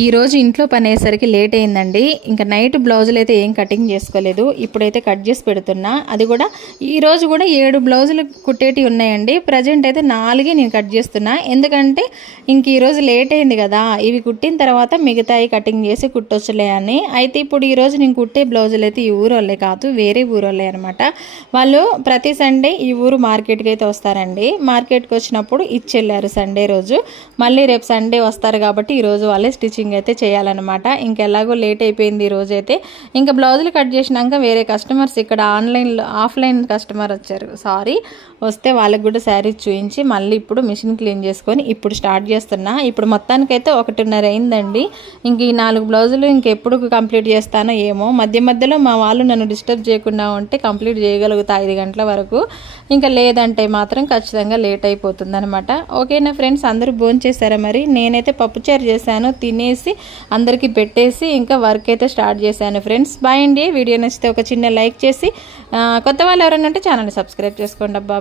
ఈరోజు ఇంట్లో పని అయ్యేసరికి లేట్ అయిందండి. ఇంకా నైట్ బ్లౌజులు అయితే ఏం కటింగ్ చేసుకోలేదు. ఇప్పుడైతే కట్ చేసి పెడుతున్నా. అది కూడా ఈరోజు కూడా 7 బ్లౌజులు కుట్టేటివి ఉన్నాయండి. ప్రజెంట్ అయితే 4 నేను కట్ చేస్తున్నా. ఎందుకంటే ఇంక ఈరోజు లేట్ అయింది కదా, ఇవి కుట్టిన తర్వాత మిగతాయి కటింగ్ చేసి కుట్టొచ్చులే అని. అయితే ఇప్పుడు ఈరోజు నేను కుట్టే బ్లౌజులు అయితే ఈ ఊరు వాళ్ళే కాదు, వేరే ఊరు వాళ్ళే అనమాట. వాళ్ళు ప్రతి సండే ఈ ఊరు మార్కెట్కి అయితే వస్తారండి. మార్కెట్కి వచ్చినప్పుడు ఇచ్చెళ్ళారు సండే రోజు. మళ్ళీ రేపు సండే వస్తారు కాబట్టి ఈరోజు వాళ్ళే స్టిచ్చింగ్ అయితే చేయాలన్నమాట. ఇంకెలాగో లేట్ అయిపోయింది ఈరోజు అయితే. ఇంకా బ్లౌజులు కట్ చేసినాక వేరే కస్టమర్స్ ఇక్కడ ఆఫ్లైన్ కస్టమర్ వచ్చారు, వస్తే వాళ్ళకి కూడా శారీస్ చూయించి మళ్ళీ ఇప్పుడు మిషన్ క్లీన్ చేసుకొని ఇప్పుడు స్టార్ట్ చేస్తున్నా. ఇప్పుడు మొత్తానికైతే 1:30 అయిందండి. ఇంక ఈ 4 బ్లౌజులు ఇంకెప్పుడు కంప్లీట్ చేస్తానో ఏమో. మధ్యలో మా వాళ్ళు నన్ను డిస్టర్బ్ చేయకుండా ఉంటే కంప్లీట్ చేయగలుగుతా 5 గంటల వరకు. ఇంకా లేదంటే మాత్రం ఖచ్చితంగా లేట్ అయిపోతుంది అనమాట. ఓకేనా ఫ్రెండ్స్, అందరూ భోంచేసారా? మరి నేనైతే పప్పుచారు చేశాను, తినేసి అందరికీ పెట్టేసి ఇంకా వర్క్ అయితే స్టార్ట్ చేశాను ఫ్రెండ్స్. బాయ్ అండి. వీడియో నచ్చితే ఒక చిన్న లైక్ చేసి కొత్త వాళ్ళు ఎవరైనా ఉంటే ఛానల్ని సబ్స్క్రైబ్ చేసుకోండి అబ్బా.